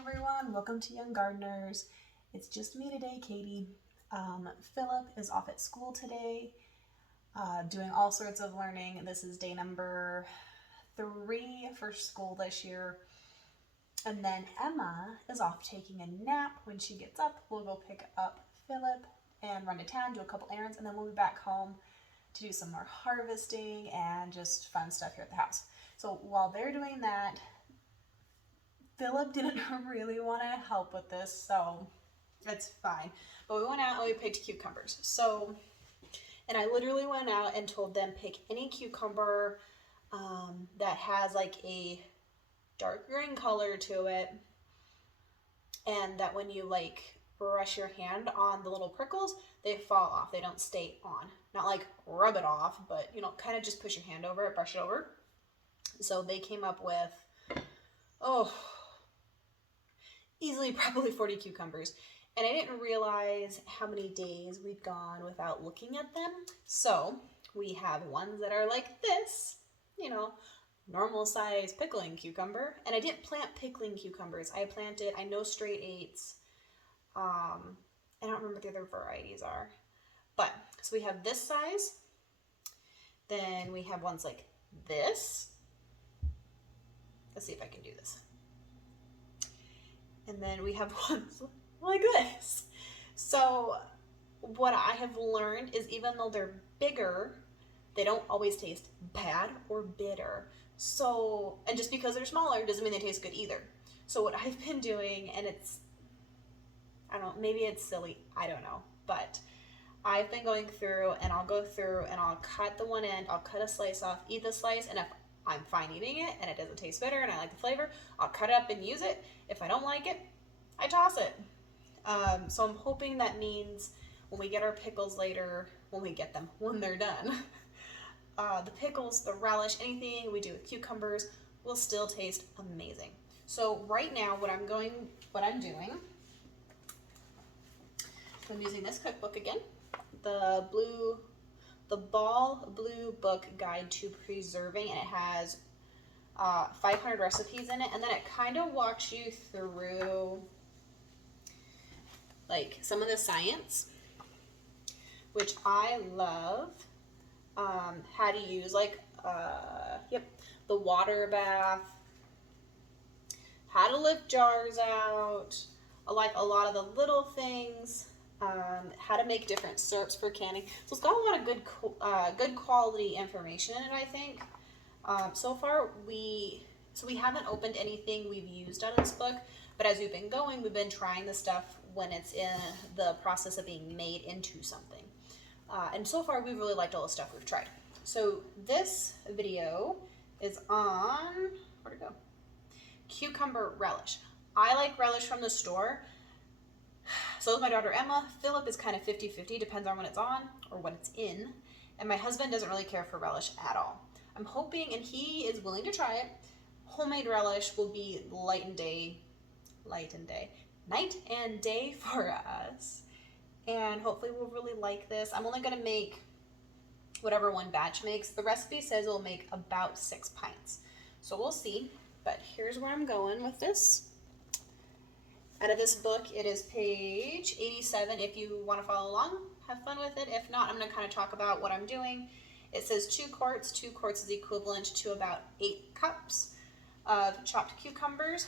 everyone, welcome to Young Gardeners. It's just me today, Katie. Philip is off at school today, doing all sorts of learning. This is day number 3 for school this year. And then Emma is off taking a nap. When she gets up, we'll go pick up Philip and run to town, do a couple errands, and then we'll be back home to do some more harvesting and just fun stuff here at the house. So while they're doing that, Philip didn't really want to help with this, so it's fine. But we went out and we picked cucumbers. And I literally went out and told them pick any cucumber that has like a dark green color to it, and that when you like brush your hand on the little prickles, they fall off. They don't stay on. Not like rub it off, but kind of just push your hand over it, brush it over. So they came up with, easily probably 40 cucumbers. And I didn't realize how many days we'd gone without looking at them. So we have ones that are like this, normal size pickling cucumber. And I didn't plant pickling cucumbers. I know straight eights. I don't remember what the other varieties are. But, so we have this size. Then we have ones like this. Let's see if I can do this. And then we have ones like this. So what I have learned is even though they're bigger, they don't always taste bad or bitter. So, and just because they're smaller doesn't mean they taste good either. So what I've been doing, and I don't know, maybe it's silly, I don't know, but I've been going through and I'll go through and I'll cut the one end, I'll cut a slice off, eat the slice, and if I'm fine eating it and it doesn't taste bitter and I like the flavor, I'll cut it up and use it. If I don't like it, I toss it. So I'm hoping that means when we get our pickles later, when they're done, the pickles, the relish, anything we do with cucumbers will still taste amazing. So right now what I'm doing, I'm using this cookbook again, the Ball Blue Book Guide to Preserving, and it has 500 recipes in it, and then it kind of walks you through like some of the science, which I love. How to use the water bath, how to lift jars out, like a lot of the little things, how to make different syrups for canning. So it's got a lot of good quality information in it, I think. So far we haven't opened anything we've used out of this book, but as we've been going, we've been trying the stuff when it's in the process of being made into something. And so far we've really liked all the stuff we've tried. So this video is on, where'd it go? Cucumber relish. I like relish from the store. So is my daughter Emma. Philip is kind of 50-50, depends on when it's on or what it's in. And my husband doesn't really care for relish at all. I'm hoping, and he is willing to try it, homemade relish will be night and day for us. And hopefully we'll really like this. I'm only going to make whatever one batch makes. The recipe says it'll make about 6 pints. So we'll see. But here's where I'm going with this. Out of this book, it is page 87. If you want to follow along, have fun with it. If not, I'm going to kind of talk about what I'm doing. It says 2 quarts. 2 quarts is equivalent to about 8 cups of chopped cucumbers.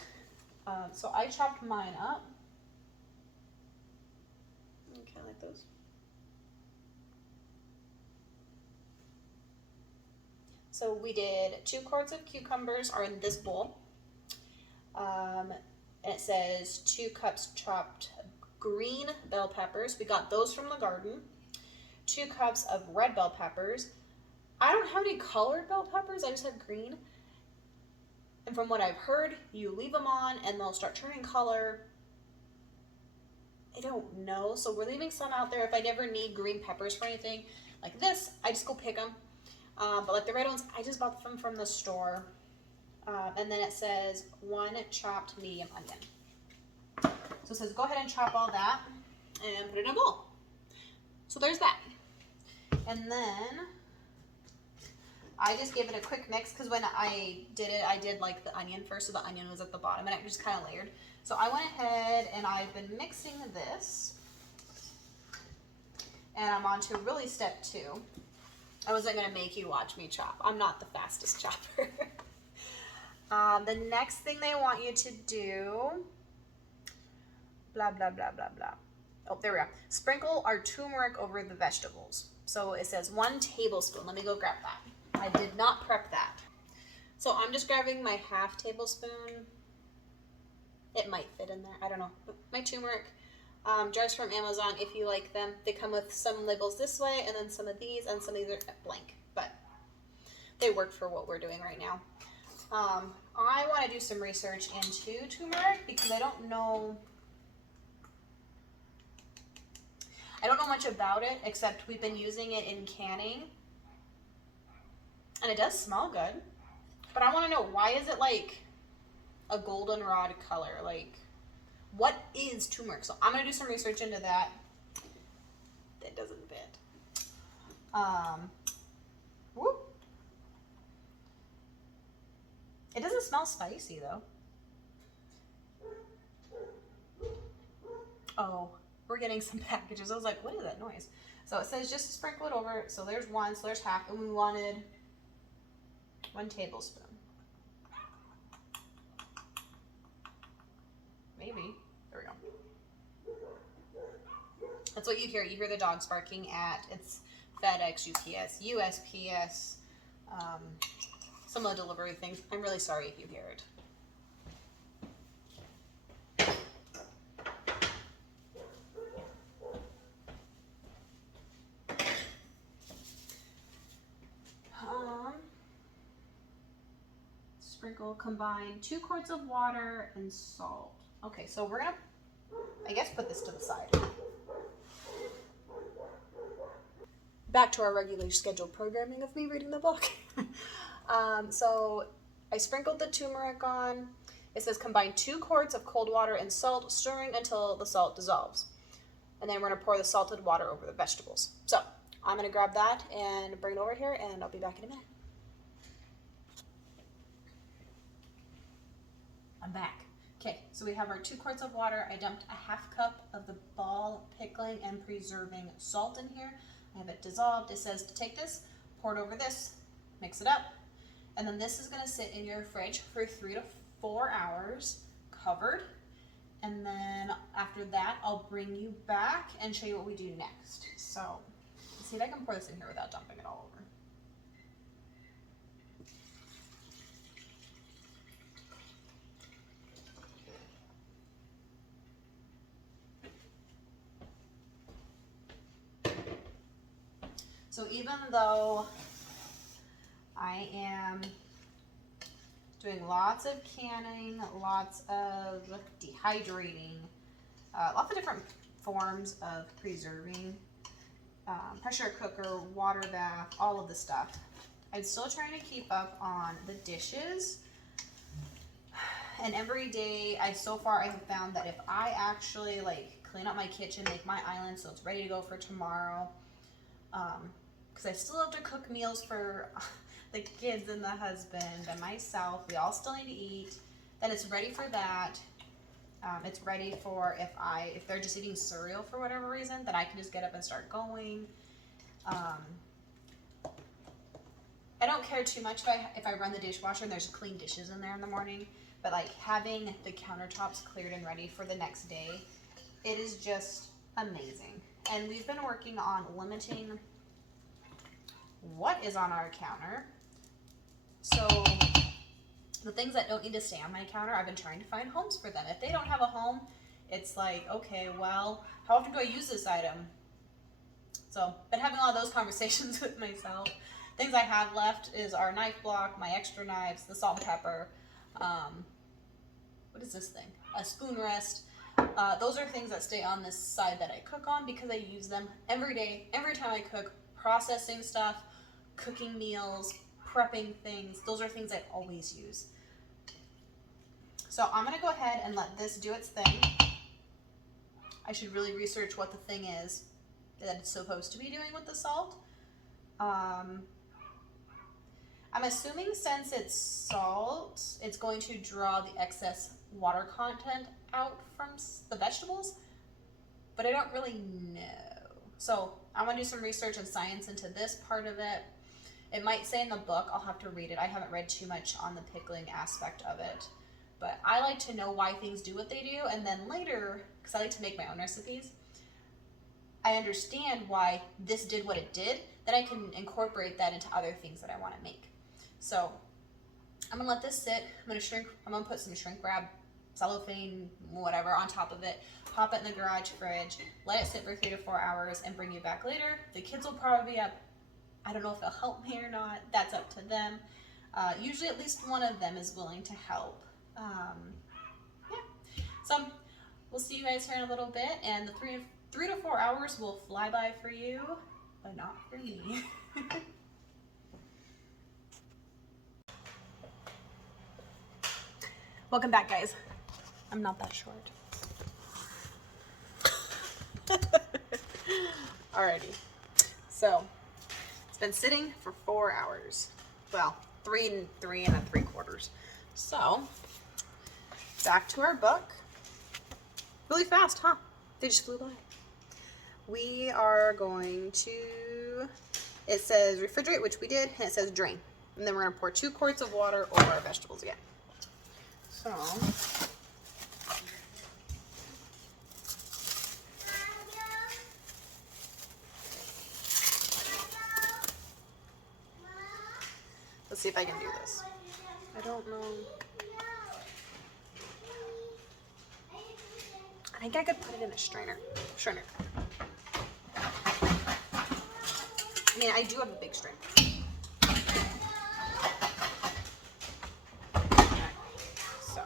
So I chopped mine up. Okay, I like those. So we did 2 quarts of cucumbers are in this bowl. And it says 2 cups chopped green bell peppers. We got those from the garden. 2 cups of red bell peppers. I don't have any colored bell peppers. I just have green. And from what I've heard, you leave them on and they'll start turning color. I don't know. So we're leaving some out there. If I never need green peppers for anything like this, I just go pick them. But like the red ones, I just bought them from the store. And then it says 1 chopped medium onion. So it says go ahead and chop all that and put it in a bowl. So there's that. And then I just gave it a quick mix because when I did it, I did like the onion first, so the onion was at the bottom and it just kind of layered. So I went ahead and I've been mixing this, and I'm on to really step 2. I wasn't going to make you watch me chop. I'm not the fastest chopper. The next thing they want you to do, blah, blah, blah, blah, blah. Oh, there we go. Sprinkle our turmeric over the vegetables. So it says 1 tablespoon. Let me go grab that. I did not prep that. So I'm just grabbing my ½ tablespoon. It might fit in there. I don't know. My turmeric. Jars from Amazon, if you like them. They come with some labels this way, and then some of these, and some of these are blank. But they work for what we're doing right now. I want to do some research into turmeric because I don't know much about it, except we've been using it in canning. And it does smell good. But I want to know, why is it like a goldenrod color? Like, what is turmeric? So I'm going to do some research into that. That doesn't fit. Whoop. It doesn't smell spicy though. Oh, we're getting some packages. I was like, what is that noise? So it says just to sprinkle it over. So there's 1, so there's half, and we wanted 1 tablespoon. Maybe. There we go. That's what you hear. You hear the dogs barking at, it's FedEx, UPS, USPS, some of the delivery things. I'm really sorry if you hear it. Sprinkle, combine 2 quarts of water and salt. Okay, so we're gonna, I guess, put this to the side. Back to our regular scheduled programming of me reading the book. So I sprinkled the turmeric on. It says combine 2 quarts of cold water and salt, stirring until the salt dissolves. And then we're gonna pour the salted water over the vegetables. So I'm gonna grab that and bring it over here, and I'll be back in a minute. I'm back. Okay, so we have our 2 quarts of water. I dumped a ½ cup of the ball pickling and preserving salt in here. I have it dissolved. It says to take this, pour it over this, mix it up, and then this is gonna sit in your fridge for 3 to 4 hours, covered. And then after that, I'll bring you back and show you what we do next. So let's see if I can pour this in here without dumping it all over. So even though I am doing lots of canning, lots of dehydrating, lots of different forms of preserving, pressure cooker, water bath, all of the stuff, I'm still trying to keep up on the dishes. And every day, so far I have found that if I actually like clean up my kitchen, make my island so it's ready to go for tomorrow, because I still have to cook meals for the kids and the husband and myself. We all still need to eat. Then it's ready for that. It's ready for if they're just eating cereal for whatever reason, then I can just get up and start going. I don't care too much if I run the dishwasher and there's clean dishes in there in the morning, but like having the countertops cleared and ready for the next day, it is just amazing. And we've been working on limiting what is on our counter. So the things that don't need to stay on my counter, I've been trying to find homes for them. If they don't have a home, it's like, okay, well, how often do I use this item? So been having a lot of those conversations with myself. Things I have left is our knife block, my extra knives, the salt and pepper. What is this thing? A spoon rest. Those are things that stay on this side that I cook on because I use them every day, every time I cook, processing stuff, cooking meals, prepping things. Those are things I always use. So I'm gonna go ahead and let this do its thing. I should really research what the thing is that it's supposed to be doing with the salt. I'm assuming since it's salt, it's going to draw the excess water content out from the vegetables, but I don't really know. So I want to do some research and science into this part of it. It might say in the book, I'll have to read it. I haven't read too much on the pickling aspect of it, but I like to know why things do what they do, and then later, because I like to make my own recipes, I understand why this did what it did, then I can incorporate that into other things that I want to make. So I'm gonna let this sit. I'm gonna put some shrink wrap, cellophane, whatever on top of it, pop it in the garage fridge, let it sit for 3 to 4 hours, and bring you back later. The kids will probably be up. I don't know if they'll help me or not. That's up to them. Usually at least one of them is willing to help. Yeah. So we'll see you guys here in a little bit, and the 3 to 4 hours will fly by for you, but not for me. Welcome back, guys. I'm not that short. Alrighty. So it's been sitting for 4 hours. Well, three and 3/4. So back to our book. Really fast, huh? They just flew by. We are going to, it says refrigerate, which we did, and it says drain. And then we're gonna pour 2 quarts of water over our vegetables again. So, let's see if I can do this. I don't know. I think I could put it in a strainer. I mean, I do have a big strainer. So.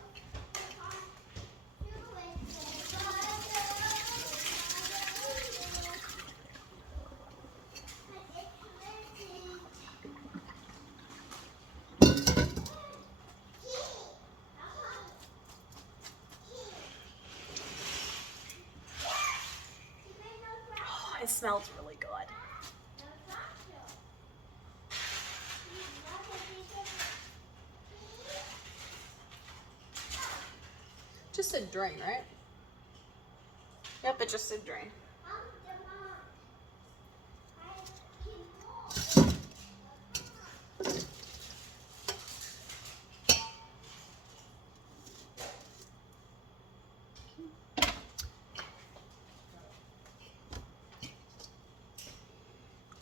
Oh, it smells really good. Just said drain, right? Yep, it just said drain.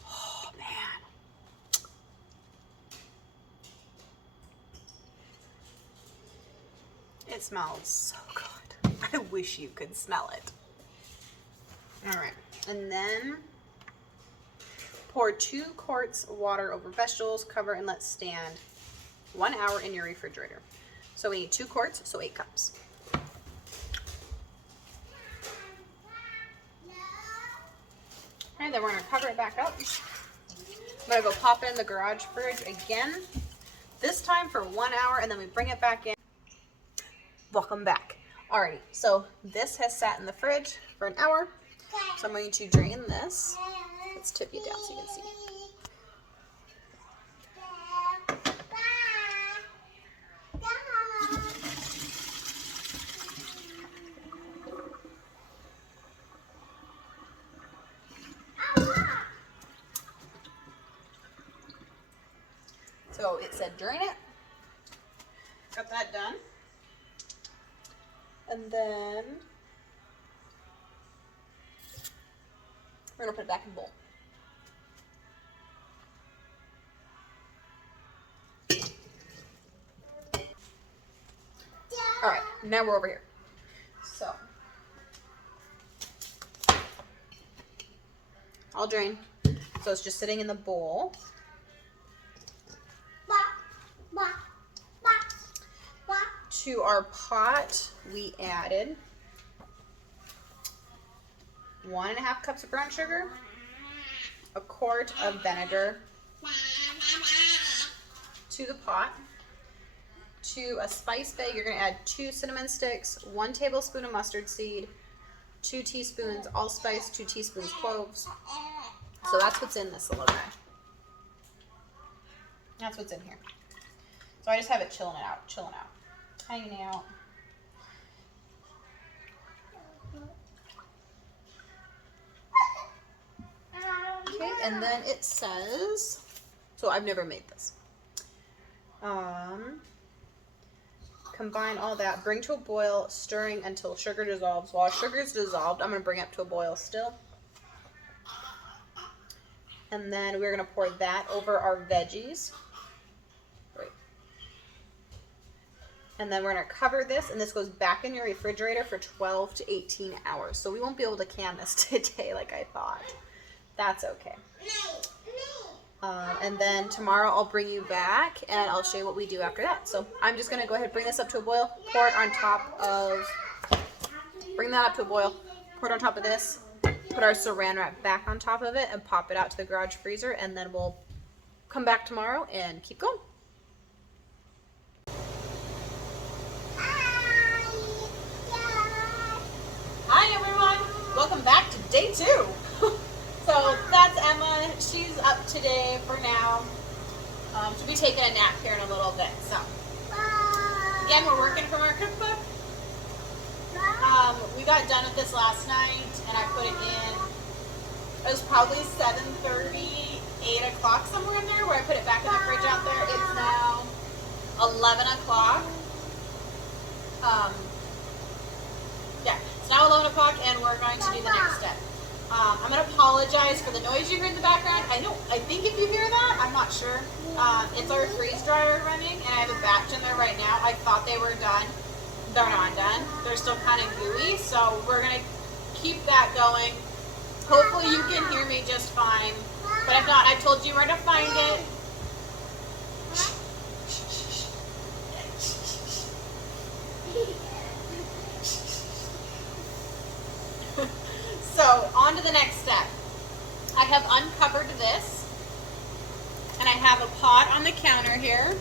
Oh, man. It smells so good. I wish you could smell it. All right, and then pour 2 quarts of water over vegetables, cover and let stand 1 hour in your refrigerator. So we need 2 quarts, so 8 cups. And then we're gonna cover it back up. I'm gonna go pop it in the garage fridge again, this time for 1 hour, and then we bring it back in. Welcome back. Alrighty, so this has sat in the fridge for an hour. So I'm going to drain this. Let's tip you down so you can see. So it said drain it. Got that done. And then we're gonna put it back in the bowl. All right, now we're over here. So I'll drain. So it's just sitting in the bowl. To our pot, we added 1.5 cups of brown sugar, 1 quart of vinegar to the pot. To a spice bag, you're going to add 2 cinnamon sticks, 1 tablespoon of mustard seed, 2 teaspoons allspice, 2 teaspoons cloves. So that's what's in this little guy. That's what's in here. So I just have it chilling out, hanging out. Okay, and then it says, so I've never made this. Combine all that, bring to a boil, stirring until sugar dissolves. While sugar is dissolved, I'm going to bring it up to a boil still. And then we're going to pour that over our veggies. Right. And then we're going to cover this, and this goes back in your refrigerator for 12 to 18 hours. So we won't be able to can this today like I thought. That's okay. And then tomorrow I'll bring you back and I'll show you what we do after that. So I'm just going to go ahead and bring this up to a boil, pour it on top of, bring that up to a boil, pour it on top of this, put our saran wrap back on top of it and pop it out to the garage freezer, and then we'll come back tomorrow and keep going. Hi everyone, welcome back to day 2. So that's Emma. She's up today for now. She'll be taking a nap here in a little bit. So again, we're working from our cookbook. We got done with this last night, and I put it in. It was probably 7:30, 8 o'clock somewhere in there, where I put it back in the fridge out there. It's now 11 o'clock. Yeah, it's now 11 o'clock, and we're going to do the next step. I'm going to apologize for the noise you hear in the background. I think if you hear that, I'm not sure. It's our freeze dryer running, and I have a batch in there right now. I thought they were done. They're not done. They're still kind of gooey, so we're going to keep that going. Hopefully you can hear me just fine. But if not, I told you where to find it. So, on to the next step. I have uncovered this, and I have a pot on the counter here,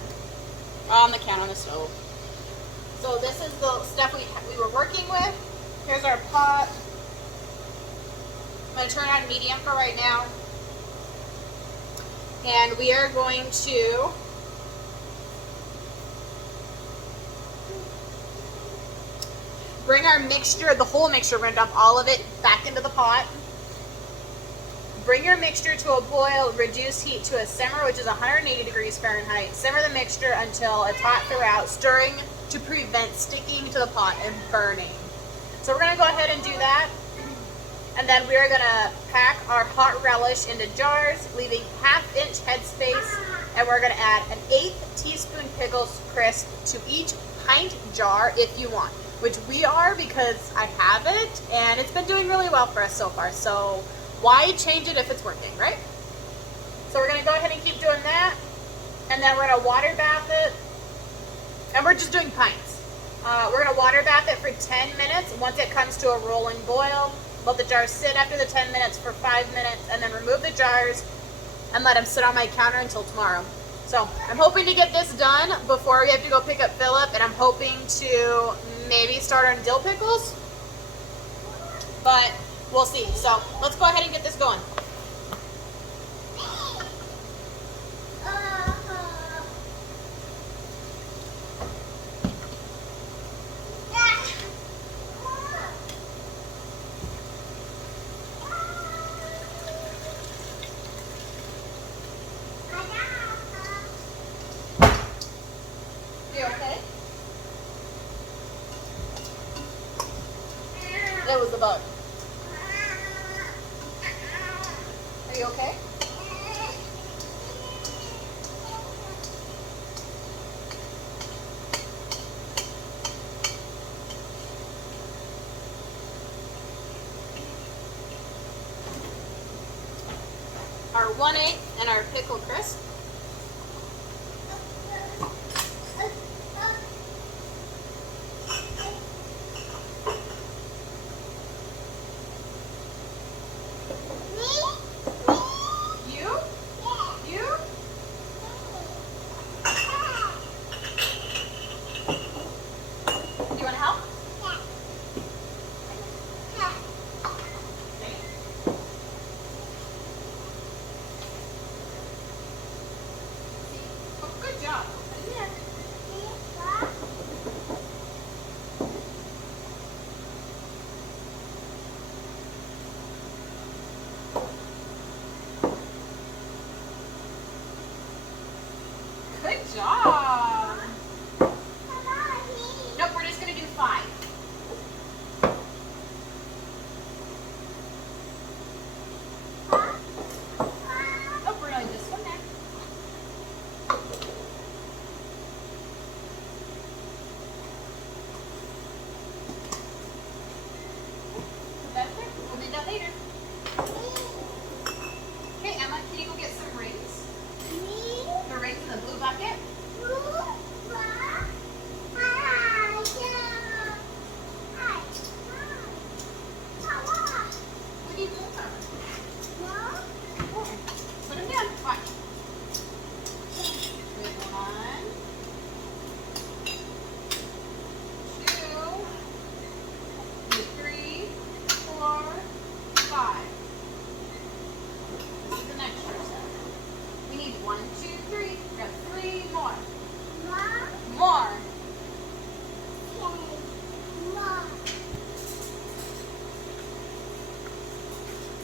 on the stove. So this is the stuff we were working with. Here's our pot. I'm going to turn on medium for right now. And we are going to bring our mixture, the whole mixture, we're going to dump all of it back into the pot. Bring your mixture to a boil, reduce heat to a simmer, which is 180 degrees Fahrenheit. Simmer the mixture until it's hot throughout, stirring to prevent sticking to the pot and burning. So we're going to go ahead and do that. And then we are going to pack our hot relish into jars, leaving half-inch headspace. And we're going to add an 1/8 teaspoon pickles crisp to each pint jar if you want. Which we are, because I have it and it's been doing really well for us so far. So why change it if it's working, right? So we're going to go ahead and keep doing that. And then we're going to water bath it. And we're just doing pints. We're going to water bath it for 10 minutes. Once it comes to a rolling boil, let the jars sit after the 10 minutes for 5 minutes, and then remove the jars and let them sit on my counter until tomorrow. So I'm hoping to get this done before we have to go pick up Philip, and I'm hoping to maybe start on dill pickles, but we'll see. So let's go ahead and get this going. You okay? That was the bug. Are you okay? Our 1/8 and our pickle crisp. More.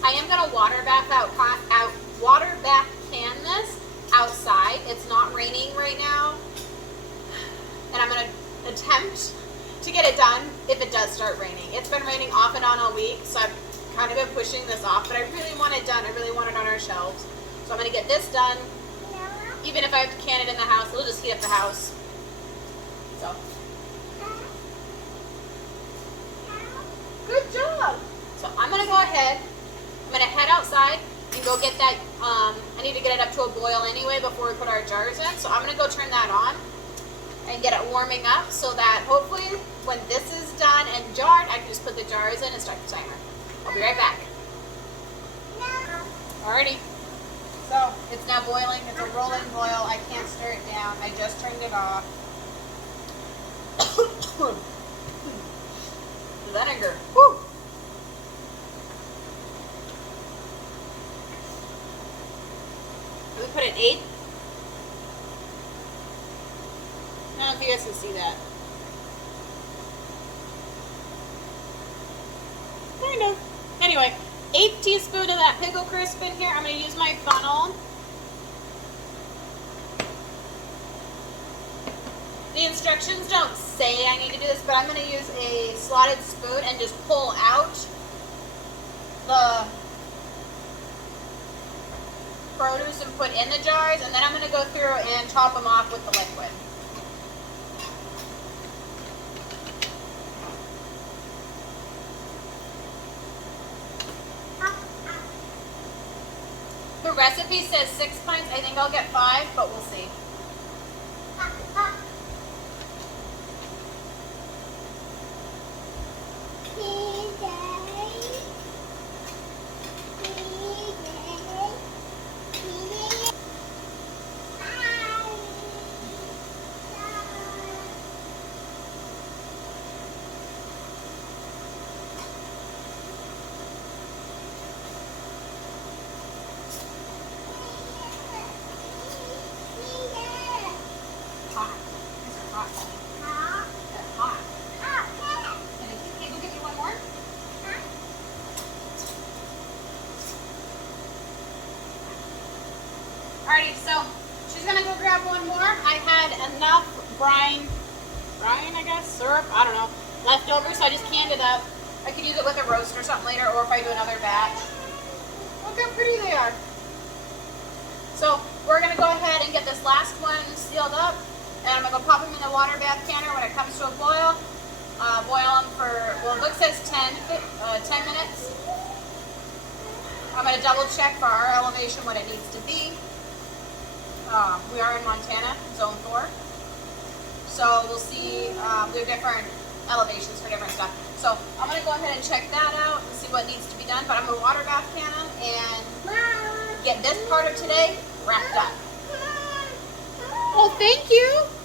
I am gonna water bath can this outside. It's not raining right now, and I'm gonna attempt to get it done if it does start raining. It's been raining off and on all week, so I've kind of been pushing this off, but I really want it done. I really want it on our shelves. So I'm gonna get this done. Even if I have to can it in the house, we'll just heat up the house. So. Good job. So I'm gonna go ahead. I'm gonna head outside and go get that. I need to get it up to a boil anyway before we put our jars in. So I'm gonna go turn that on and get it warming up so that hopefully when this is done and jarred, I can just put the jars in and start the timer. I'll be right back. Alrighty. So it's now boiling. It's a rolling boil. I can't stir it down. I just turned it off. Vinegar. Woo! We put an 8. I don't know if you guys can see that. Kind of. Anyway, 1/8 teaspoon of that pickle crisp in here. I'm going to use my funnel. The instructions don't say I need to do this, but I'm going to use a slotted spoon and just pull out the produce and put in the jars, and then I'm going to go through and top them off with the liquid. The recipe says 6 pints. I think I'll get 5, but we'll see. Alrighty, so she's gonna go grab one more. I had enough brine, I guess, syrup, I don't know, left over, so I just canned it up. I could use it with a roast or something later, or if I do another batch. Look how pretty they are. So we're gonna go ahead and get this last one sealed up, and I'm gonna go pop them in the water bath canner when it comes to a boil. Boil them for, well, the book says 10 minutes. I'm gonna double check for our elevation what it needs to be. We are in Montana, zone 4. So we'll see, there are different elevations for different stuff. So I'm going to go ahead and check that out and see what needs to be done. But I'm going to water bath can them and get this part of today wrapped up. Oh, thank you.